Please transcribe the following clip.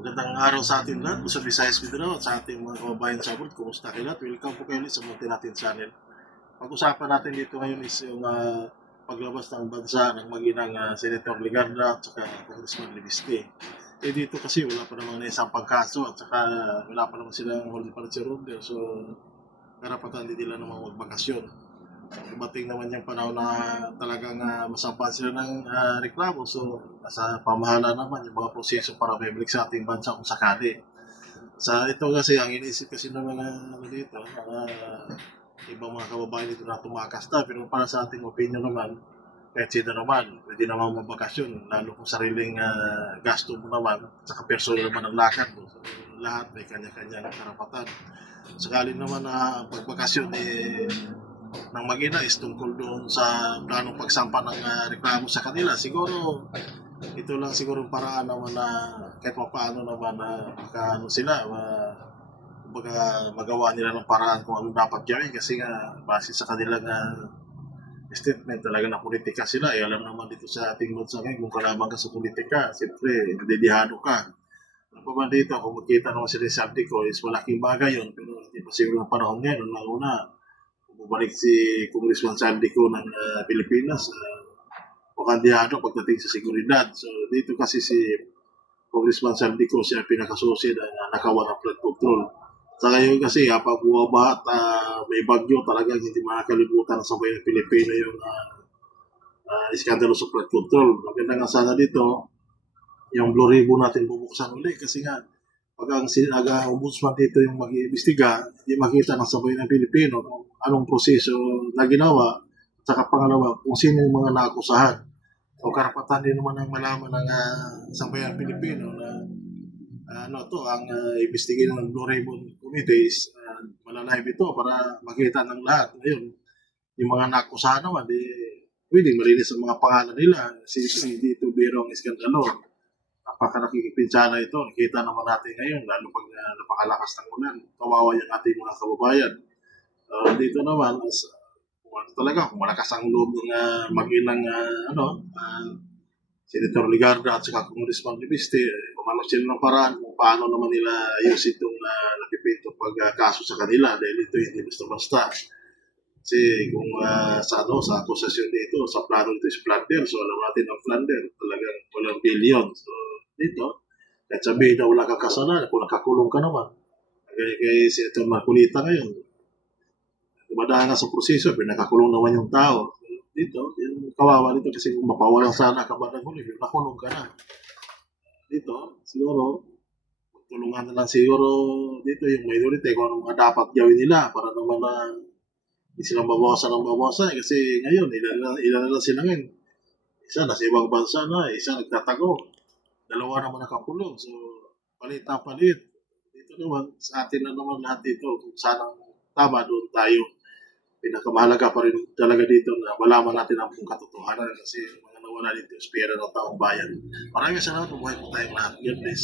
Magandang araw sa ating lahat, sa Visayas Mindanao at sa ating mga kababayan sa abroad. Kumusta kayo lahat? Welcome po kayo ulit sa Munti Natin Channel. Pag-usapan natin dito ngayon is yung paglabas ng bansa ng maginang Senator Legarda at saka Congressman Libiste. Eh dito kasi wala pa namang naisang pagkaso at saka wala pa naman silang hold departure order. So karapatan din nila naman magbakasyon. Dumating naman yung panahon na talagang masampan sila ng reklamo. So, nasa pamahala naman yung mga proseso para maibalik sa ating bansa kung sakali. Sa ito kasi, ang iniisip kasi ng mga dito, ibang mga kababayan dito na tumakas na. Pero para sa ating opinion naman, kahit sino naman, pwede naman magbakasyon, lalo kung sariling gasto mo naman, saka personal naman ang lakad mo. So, lahat may kanya-kanyang karapatan. Sakali naman na pagbakasyon ng mag-ina is tungkol doon sa planong pagsampa ng reklamo sa kanila. Siguro, ito lang siguro paraan naman na kahit paano naman na ano sila, magawa nila ng paraan kung ano dapat gawin kasi nga base sa kanilang statement talaga na politika sila. Alam naman dito sa ating bansa ngayon kung kalaban ka sa politika, siyempre, nadidihado ka. Ano pa ba dito, kung magkita naman sila sa ko is malaking bagay yun, pero hindi pa siguro ng panahon ngayon, una bumalik si Congressman Saldico ng Pilipinas, wakandiyado pagdating sa seguridad. So dito kasi si Congressman Saldico siya pinakasusi na nakawan ng flood control. Sa ngayon kasi pag bumabaha at may bagyo talagang hindi makakalimutan sa bayan ng Pilipino yung iskandalo sa flood control. Maganda nga sana dito yung Blue Ribbon natin bubuksan uli kasi nga pag ang ombudsman dito yung mag-iimbestiga, hindi makita ng sabay ng Pilipino kung anong proseso na ginawa, at saka pangalawa, kung sino yung mga naakusahan. O karapatan din naman ng malaman ng sambayan Pilipino na ang imbestigahan ng Blue Ribbon Committee is malalive ito para makita ng lahat. Ngayon, yung mga naakusahan naman, pwedeng marinis ang mga pangalan nila. Kasi hindi ito birong iskandalo. Napakalaki pinsala ito. Nakita naman natin ngayon, lalo pag napakalakas ng ulan, kawawa yung ating mga kababayan. Dito naman, kung malakas ang loob ng mag-inang Senator Legarda at saka Congressman Libiste, kumano sila ng paraan kung paano naman nila ayusin itong napipintong pagkaso sa kanila dahil ito hindi basta-basta. Kasi kung sa akusasyon dito, sa plano nito is plunder. So alam natin ang plunder, talagang walang billion. So dito, kahit sabihin na wala kang kasalanan, kung nakakulong ka naman. Kay Senator Marcolita ngayon, dumadaan nga sa proseso, pinakakulong naman yung tao. Dito, yung kawawa dito kasi kung mapawalang sana ka ba ng huli, nakulong ka na. Dito, siguro, tulungan na lang siguro dito yung minority kung ano nga dapat gawin nila para naman hindi silang babawasan kasi ngayon, ilan na lang sila ngayon. Isa nasa ibang bansa na, isa nagtatago. Dalawa naman nakakulong. So, palit. Dito naman, sa atin na naman lahat dito, kung saan tama doon tayo. Pinakamahalaga pa rin talaga dito na malaman natin ang buong katotohanan kasi mga nawala dito is pera ng taong bayan. Maraming salamat, mabuhay po tayong lahat. God bless.